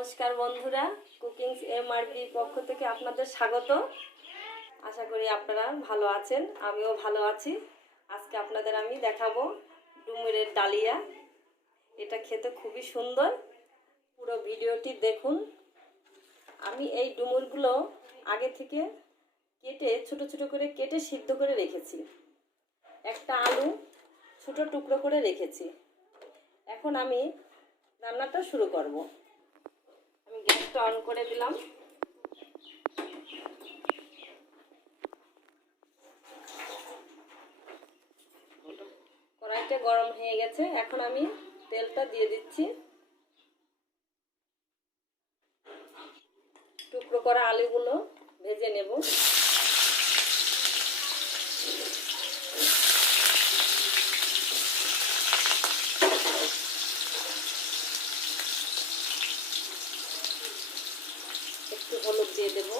নমস্কার বন্ধুরা, cooking MRB পক্ষ থেকে আপনাদের স্বাগত। আশা করি আপনারা ভালো আছেন, আমিও ভালো আছি। আজকে আপনাদের আমি দেখাবো ডুমুরের ডালিয়া। এটা খেতে খুবই সুন্দর, পুরো ভিডিওটি দেখুন। আমি এই ডুমুরগুলো আগে থেকে কেটে ছোট ছোট করে কেটে সিদ্ধ করে রেখেছি। একটা আলু ছোট টুকরো করে রেখেছি। এখন আমি রান্নাটা শুরু করব। আমি গ্যাসটা অন করে দিলাম। কড়াইটা গরম হয়ে গেছে, এখন আমি তেলটা দিয়ে দিচ্ছি। টুকরো করা আলুগুলো ভেজে নেব। একটু হলুদ দিয়ে দেব,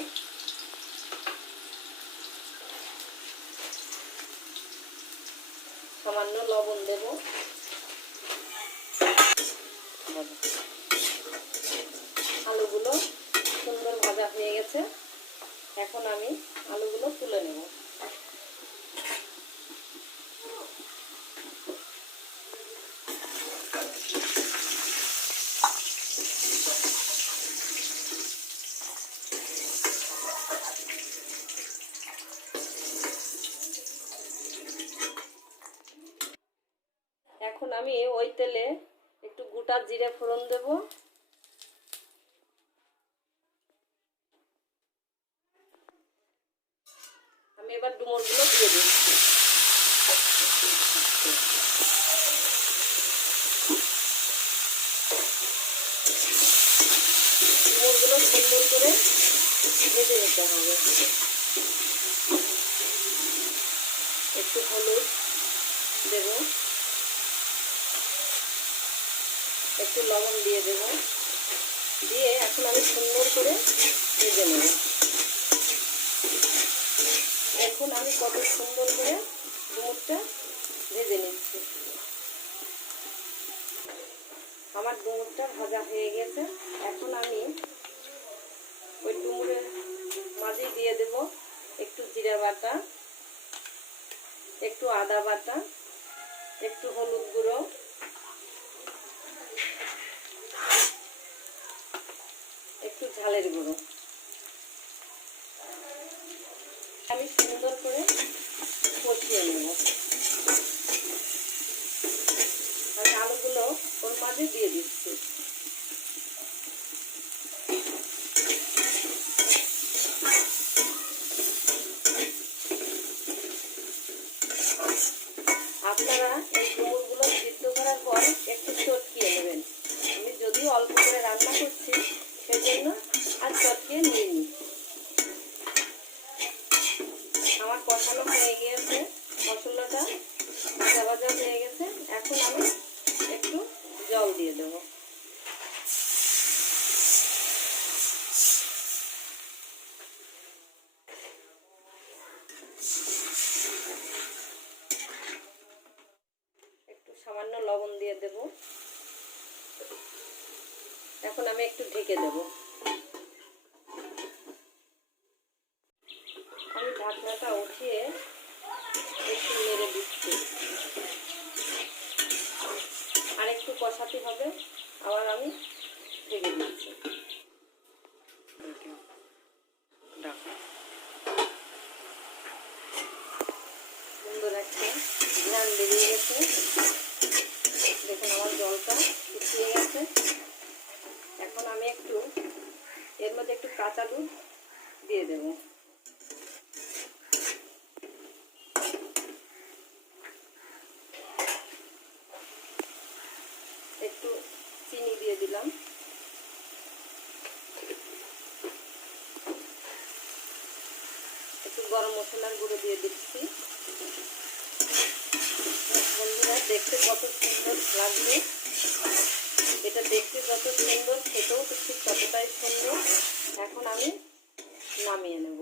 সামান্য লবণ দেব। আলুগুলো সুন্দর ভাজা হয়ে গেছে, এখন আমি আলুগুলো তুলে নেব। এখন আমি ওই তেলে একটু গোটা জিরে ফোড়ন দেব। আমি এবার ডুমুরগুলো দিয়ে দিচ্ছি। ডুমুরগুলো সুন্দর করে ভেজে নিতে হবে। একটু হলুদ দেব, একটু লবণ দিয়ে দেব, দিয়ে এখন আমি সুন্দর করে ভেজে নেব। এখন আমি কত সুন্দর করে ডুমুরটা ভেজে নিচ্ছি। আমার ডুমুরটা ভাজা হয়ে গেছে, এখন আমি ওই ডুমুরের মাঝে দিয়ে দেব একটু জিরা বাটা, একটু আদা বাটা, একটু হলুদ গুঁড়ো, একটু ঝালের গুঁড়ো। আমি সুন্দর করে কষিয়ে নেব। আমি আলুগুলো ওর মাঝে দিয়ে দিচ্ছি। আপনারা এই ডুমুরগুলো সিদ্ধ করার পর একটু চটকিয়ে নেবেন। আমি যদিও অল্প করে রান্না করছি, সেই জন্য আর চটকিয়ে নিয়ে নিই। আমার কষানো হয়ে গিয়েছে, মশলাটা ভাজা ভাজা হয়ে গেছে। এখন আমি একটু জল দিয়ে দেবো। একটু সামান্য লবণ দিয়ে দেব। এখন আমি একটু ঢেকে দেব। আমি ঢাকনাটা উঠিয়ে একটু নেড়ে দিচ্ছি। আর একটু কষাতে হবে, আবার আমি ঢেকে দিচ্ছি। সুন্দর একটা ঘ্রাণ বেরিয়ে গেছে। দেখুন আমার জলটা শুকিয়ে গেছে। এখন আমি একটু এর মধ্যে একটু কাঁচা দুধ দিয়ে দেব। একটু চিনি দিয়ে দিলাম। একটু গরম মশলার গুঁড়ো দিয়ে দিচ্ছি। বন্ধুরা, দেখতে কত সুন্দর লাগবে। এটা দেখতে যত সুন্দর, খেতেও তো ঠিক ততটাই সুন্দর। এখন আমি নামিয়ে নেব।